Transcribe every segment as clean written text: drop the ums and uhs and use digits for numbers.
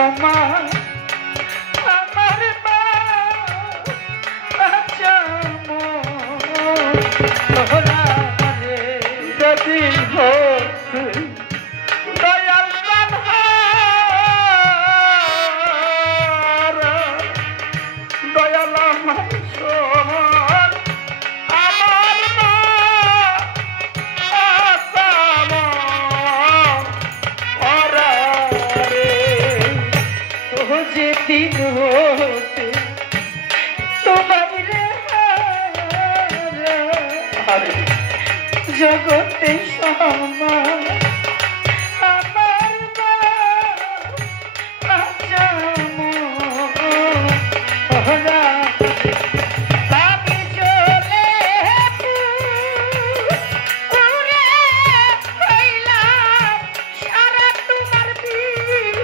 সমান আমার মা যদি দয়াল দয়াল আমার সমান আমার মা যেদিন হতে তোমার জগতে সমান আমার আমি চলে সারা তোমার বিতে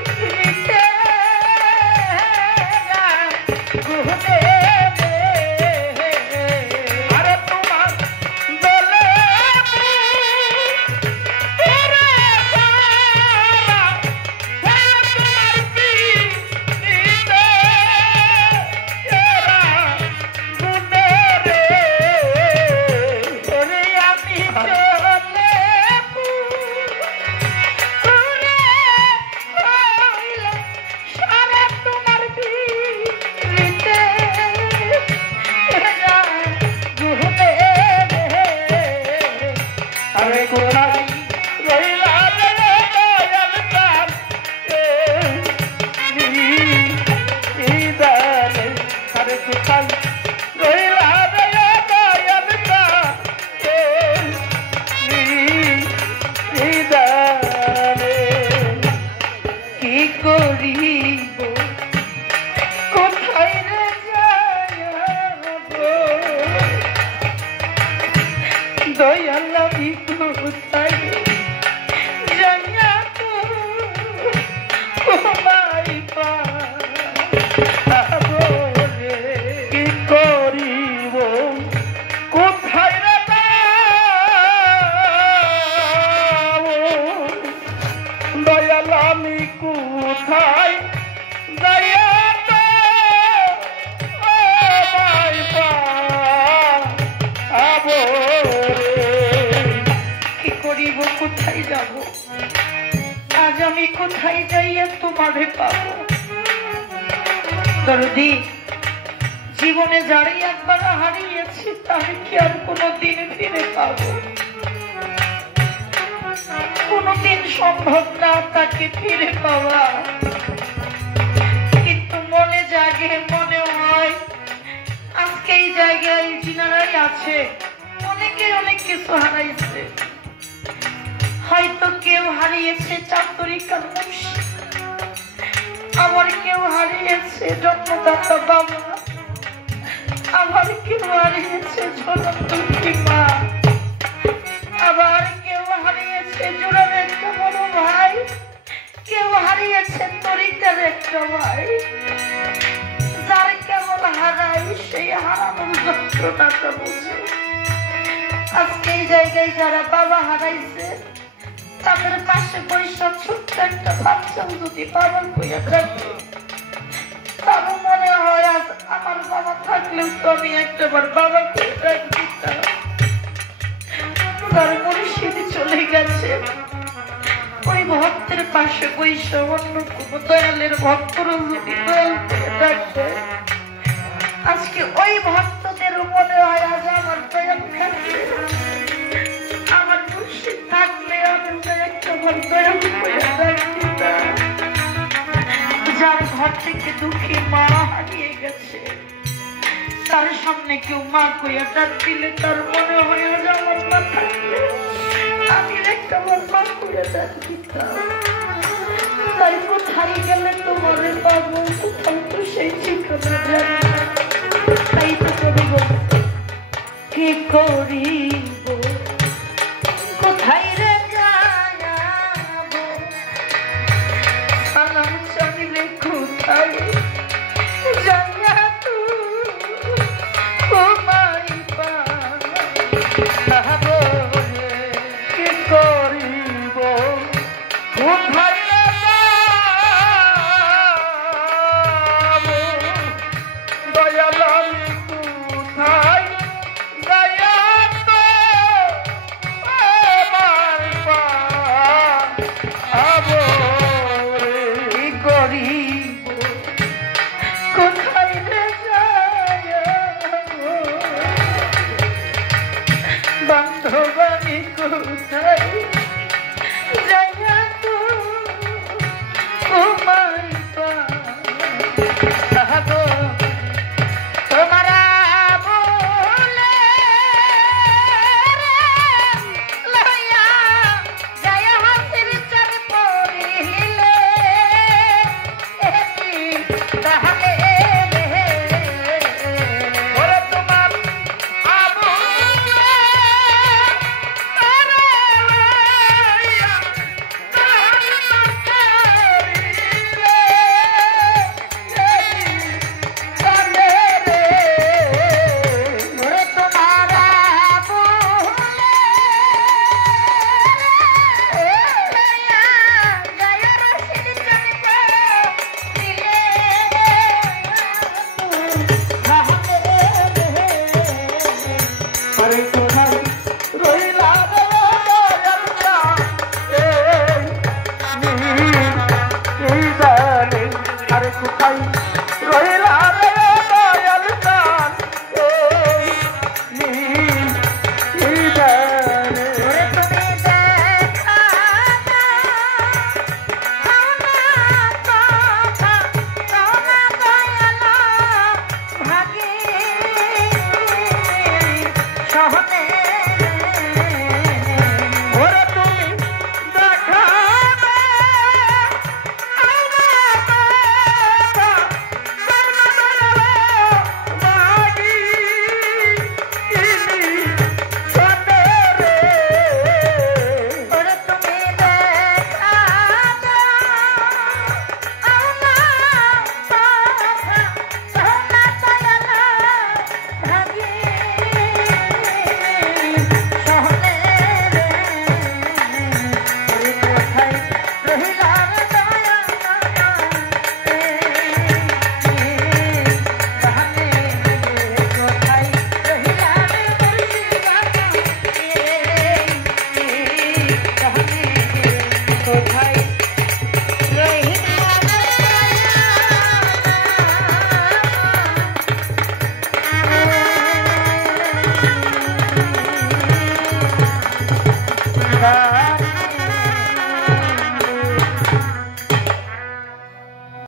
কোথায় যাব আজ আমি কোথায় যাইয়া তোমারে পাবো দরদি জীবনে যারে একবার হারিয়েছি তাকে কি আর কোনোদিন ফিরে পাবো কোনোদিন সম্ভব না তাকে ফিরে পাওয়া কিন্তু মনে জাগে মনে হয় আজকে এই জায়গায় যিনারাই আছে অনেকে অনেক কিছু হারাইছে হয়তো কেউ হারিয়েছে চাতুরিকার মুর্শিদ আবার কেউ হারিয়েছে জন্মদাতা বাবা আবার কেউ হারিয়েছে জনমী মা আবার কেউ হারিয়েছে জোড়ার একটা বড় ভাই কেউ হারিয়েছে তরিকার একটা ভাই যার কেমন হারাই সেই হারানোর যন্ত্রণাটা বুঝে আজকে এই জায়গায় যারা বাবা হারাইছে তাদের পাশে বৈশাখ ছোট্ট একটা বাচ্চা যদি বাবার বইয়া থাকে তারও মনে হয় আজ আমার বাবা থাকলেও তো আমি একটাবার বাবা তার মুর্শিদ চলে গেছে ওই ভক্তের পাশে বৈশাখ অন্য কোন দয়ালের ভক্তরও যদি দয়াল করে ডাকবে আজকে ওই ভক্তদেরও মনে হয় আজ আমার দয়াল থাকবে আমার মুর্শিদ থাকলে আমি একটাবার দয়াল করে ডাকতে যার ঘর থেকে দুঃখী মা হারিয়ে গেছে তার সামনে কেউ মা কইয়া ডাক দিলে তার মনে হয় আজ আমার মা থাকলে আমি একটাবার মা কইয়া ডাক দিতাম তাই কোথায় গেলে তোমারে পাবো কোথাও তো সেই ঠিকানা জানি না তাই তো কবি বলছে কি করিব কোথায় রে যাবো সালাম চাইলে কোথায় যাইয়া কি করিব কোথায় বান্ধব আমি কোথায় যাই